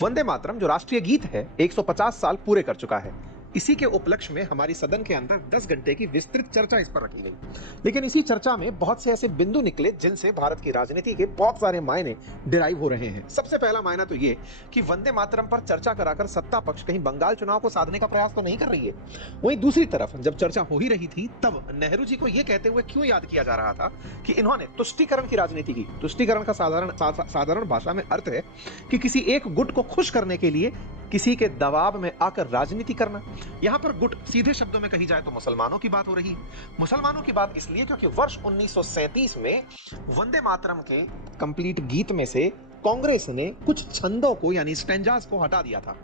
वंदे मातरम जो राष्ट्रीय गीत है 150 साल पूरे कर चुका है। इसी के उपलक्ष्य में हमारी सदन के अंदर 10 घंटे की विस्तृत चर्चा इस पर रखी गई। लेकिन इसी चर्चा में बहुत से ऐसे बिंदु निकले जिनसे भारत की राजनीति के बहुत सारे मायने डिराइव हो रहे हैं। सबसे पहला मायना तो ये कि वंदे मातरम पर चर्चा कराकर सत्ता पक्ष कहीं बंगाल चुनाव को साधने का प्रयास तो नहीं कर रही है। वहीं दूसरी तरफ जब चर्चा हो ही रही थी तब नेहरू जी को यह कहते हुए क्यों याद किया जा रहा था कि इन्होंने तुष्टीकरण की राजनीति की। तुष्टीकरण का साधारण भाषा में अर्थ है कि किसी एक गुट को खुश करने के लिए किसी के दबाव में आकर राजनीति करना। यहां पर गुट सीधे शब्दों में कही जाए तो मुसलमानों की बात हो रही है। मुसलमानों की बात इसलिए क्योंकि वर्ष 1937 में वंदे मातरम के कंप्लीट गीत में से कांग्रेस ने कुछ छंदों को यानी स्टैंजास को हटा दिया था।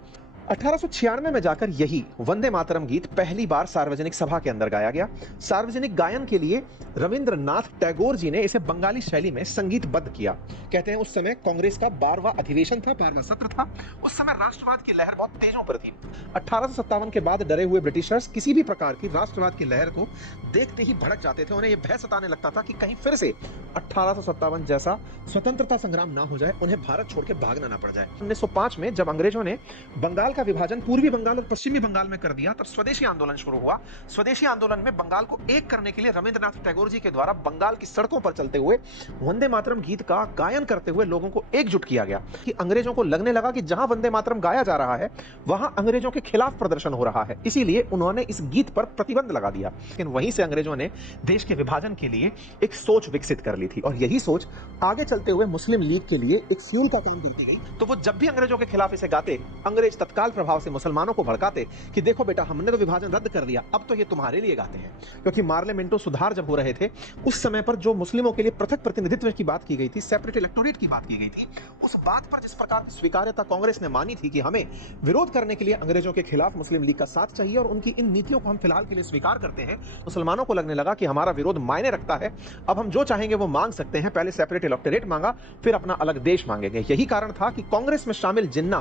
1896 में जाकर यही वंदे मातरम गीत पहली बार सार्वजनिक सभा के अंदर गाया गया। सार्वजनिक गायन के लिए रविंद्रनाथ टैगोर जी ने इसे बंगाली शैली में संगीतबद्ध किया। कहते हैं उस समय कांग्रेस का 12वां अधिवेशन था, 12वां सत्र था। उस समय राष्ट्रवाद की लहर बहुत तेजों पर थी। 1857 के बाद डरे हुए ब्रिटिशर्स किसी भी प्रकार की राष्ट्रवाद की लहर को देखते ही भड़क जाते थे। उन्हें यह भय सताने लगता था कि कहीं फिर से 1857 जैसा स्वतंत्रता संग्राम ना हो जाए, उन्हें भारत छोड़ के भागना ना पड़ जाए। 1905 में जब अंग्रेजों ने बंगाल का विभाजन पूर्वी बंगाल और पश्चिमी बंगाल में कर दिया तब स्वदेशी आंदोलन शुरू हुआ। स्वदेशी आंदोलन में बंगाल को एक करने के लिए रविंद्रनाथ टैगोर जी के द्वारा बंगाल की सड़कों पर चलते हुए वंदे मातरम गीत का गायन करते हुए लोगों को एकजुट किया गया कि अंग्रेजों को लगने लगा कि जहां वंदे मातरम गाया जा रहा है वहां अंग्रेजों के खिलाफ प्रदर्शन हो रहा है। इसीलिए उन्होंने इस गीत पर प्रतिबंध लगा दिया। लेकिन वहीं से अंग्रेजों ने देश के विभाजन के लिए एक सोच विकसित कर ली थी और यही सोच आगे चलते हुए मुस्लिम लीग के लिए एक फ्यूल का काम करती गई। तो वो जब भी अंग्रेजों के खिलाफ इसे गाते, अंग्रेज तत्काल प्रभाव से मुसलमानों को भड़काते कि देखो बेटा, हमने तो विभाजन रद्द कर दिया, अब तो ये तुम्हारे लिए गाते हैं। क्योंकि मार्लियामेंटो सुधार जब हो रहे थे उस समय पर जो मुस्लिमों के लिए पृथक प्रतिनिधित्व की बात की गई थी, सेपरेट इलेक्टोरेट की बात की गई थी, उस बात पर जिस प्रकार की स्वीकार्यता कांग्रेस ने मानी थी कि हमें विरोध करने के लिए अंग्रेजों के खिलाफ मुस्लिम लीग का साथ चाहिए और उनकी इन नीतियों को हम फिलहाल के लिए स्वीकार करते हैं, मुसलमानों को लगने लगा कि हमारा विरोध मायने रखता है, अब हम जो चाहेंगे वो मांग सकते हैं। पहले सेपरेट इलेक्टोरेट मांगा, फिर अपना अलग देश मांगेंगे। यही कारण था कि कांग्रेस में शामिल जिन्ना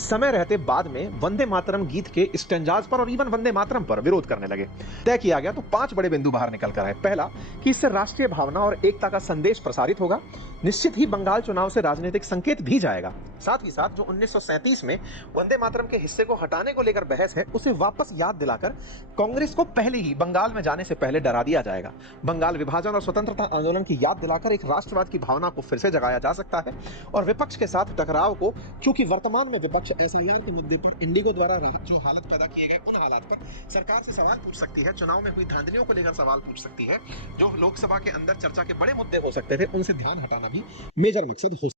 समय रहते बाद में वंदे मातरम गीत के स्टैंजाज पर और इवन वंदे मातरम पर विरोध करने लगे। तय किया गया तो 5 बड़े बिंदु बाहर निकल कर आए। पहला कि इससे राष्ट्रीय भावना और एकता का संदेश प्रसारित होगा। निश्चित ही बंगाल चुनाव से राजनीतिक संकेत भी जाएगा। साथ ही साथ जो 1937 में वंदे मातरम के हिस्से को हटाने को लेकर बहस है उसे वापस याद दिलाकर कांग्रेस को पहले ही बंगाल में जाने से पहले डरा दिया जाएगा। बंगाल विभाजन और स्वतंत्रता आंदोलन की याद दिलाकर एक राष्ट्रवाद की भावना को फिर से जगाया जा सकता है और विपक्ष के साथ टकराव को, क्योंकि वर्तमान में विपक्ष एसआईआर के मुद्दे पर इंडिगो द्वारा जो हालत पैदा किए गए उन हालात पर सरकार से सवाल पूछ सकती है, चुनाव में हुई धांधलियों को लेकर सवाल पूछ सकती है, जो लोकसभा के अंदर चर्चा के बड़े मुद्दे हो सकते थे उनसे ध्यान हटाना भी मेजर मकसद हो